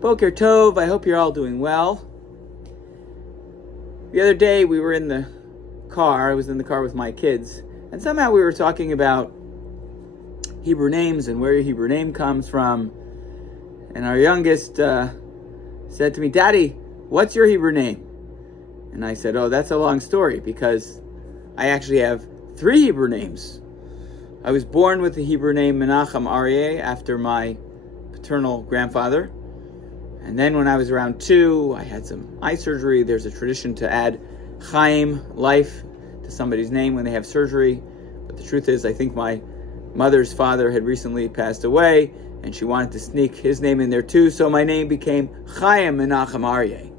Boker Tov, I hope you're all doing well. The other day we were in the car, I was in the car with my kids, and somehow we were talking about Hebrew names and where your Hebrew name comes from. And our youngest said to me, "Daddy, what's your Hebrew name?" And I said, "Oh, that's a long story because I actually have 3 Hebrew names. I was born with the Hebrew name Menachem Aryeh after my paternal grandfather. And then when I was around 2, I had some eye surgery. There's a tradition to add Chaim, life, to somebody's name when they have surgery. But the truth is, I think my mother's father had recently passed away, and she wanted to sneak his name in there too, so my name became Chaim Menachem Aryeh.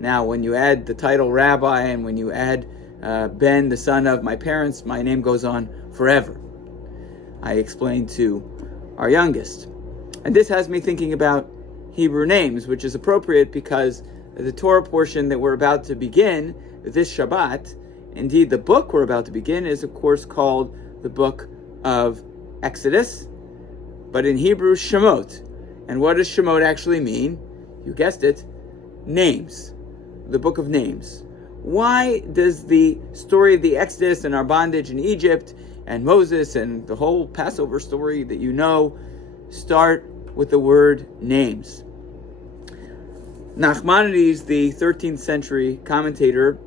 Now, when you add the title rabbi, and when you add Ben, the son of my parents, my name goes on forever. I explained to our youngest. And this has me thinking about Hebrew names, which is appropriate because the Torah portion that we're about to begin this Shabbat, indeed the book we're about to begin, is of course called the book of Exodus, but in Hebrew, Shemot. And what does Shemot actually mean? You guessed it, names. The book of names. Why does the story of the Exodus and our bondage in Egypt and Moses and the whole Passover story that you know start with the word names? Nachmanides, the 13th century commentator,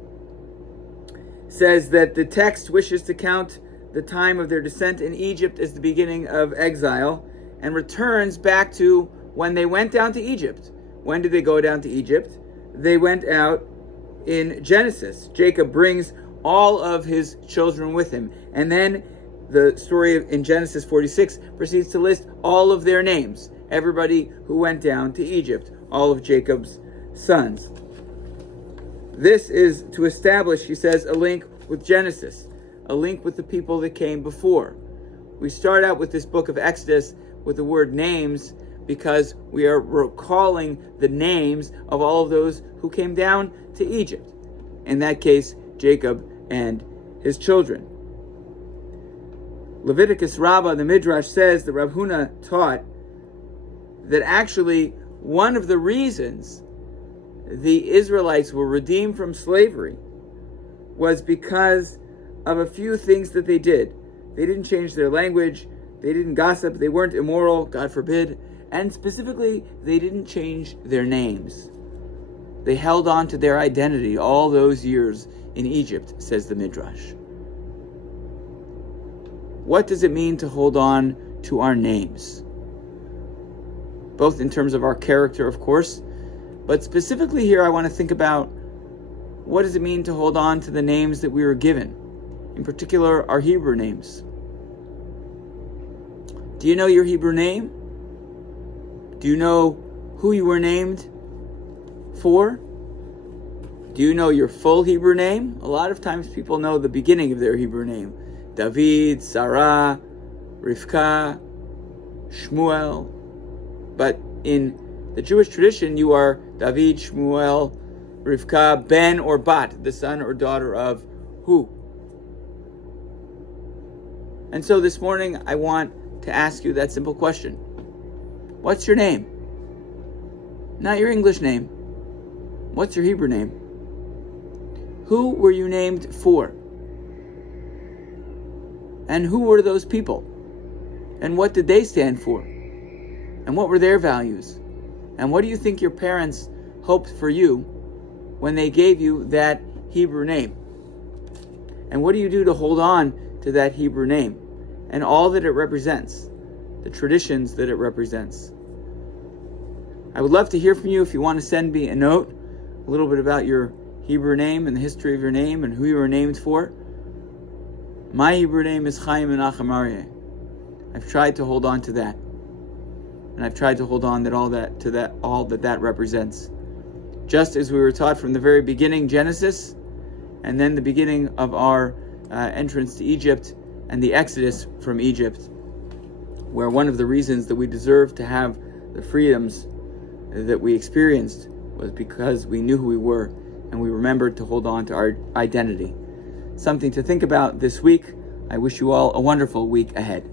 says that the text wishes to count the time of their descent in Egypt as the beginning of exile and returns back to when they went down to Egypt. When did they go down to Egypt? They went out in Genesis. Jacob brings all of his children with him. And then the story in Genesis 46 proceeds to list all of their names. Everybody who went down to Egypt. All of Jacob's sons. This is to establish, he says, a link with Genesis. A link with the people that came before. We start out with this book of Exodus with the word names because we are recalling the names of all of those who came down to Egypt. In that case, Jacob and his children. Leviticus Rabbah, the Midrash says that Rav Huna taught that actually one of the reasons the Israelites were redeemed from slavery was because of a few things that they did. They didn't change their language, they didn't gossip, they weren't immoral, God forbid, and specifically, they didn't change their names. They held on to their identity all those years in Egypt, says the Midrash. What does it mean to hold on to our names? Both in terms of our character, of course, but specifically here I want to think about what does it mean to hold on to the names that we were given, in particular our Hebrew names. Do you know your Hebrew name? Do you know who you were named for? Do you know your full Hebrew name? A lot of times people know the beginning of their Hebrew name. David, Sarah, Rivka, Shmuel. But in the Jewish tradition, you are David, Shmuel, Rivka, Ben or Bat, the son or daughter of who? And so this morning, I want to ask you that simple question. What's your name? Not your English name. What's your Hebrew name? Who were you named for? And who were those people? And what did they stand for? And what were their values? And what do you think your parents hoped for you when they gave you that Hebrew name? And what do you do to hold on to that Hebrew name and all that it represents, the traditions that it represents? I would love to hear from you. If you want to send me a note, a little bit about your Hebrew name and the history of your name and who you were named for. My Hebrew name is Chaim Menachem Aryeh. I've tried to hold on to that. And I've tried to hold on to all that represents. Just as we were taught from the very beginning, Genesis, and then the beginning of our entrance to Egypt and the Exodus from Egypt, where one of the reasons that we deserve to have the freedoms that we experienced was because we knew who we were and we remembered to hold on to our identity. Something to think about this week. I wish you all a wonderful week ahead.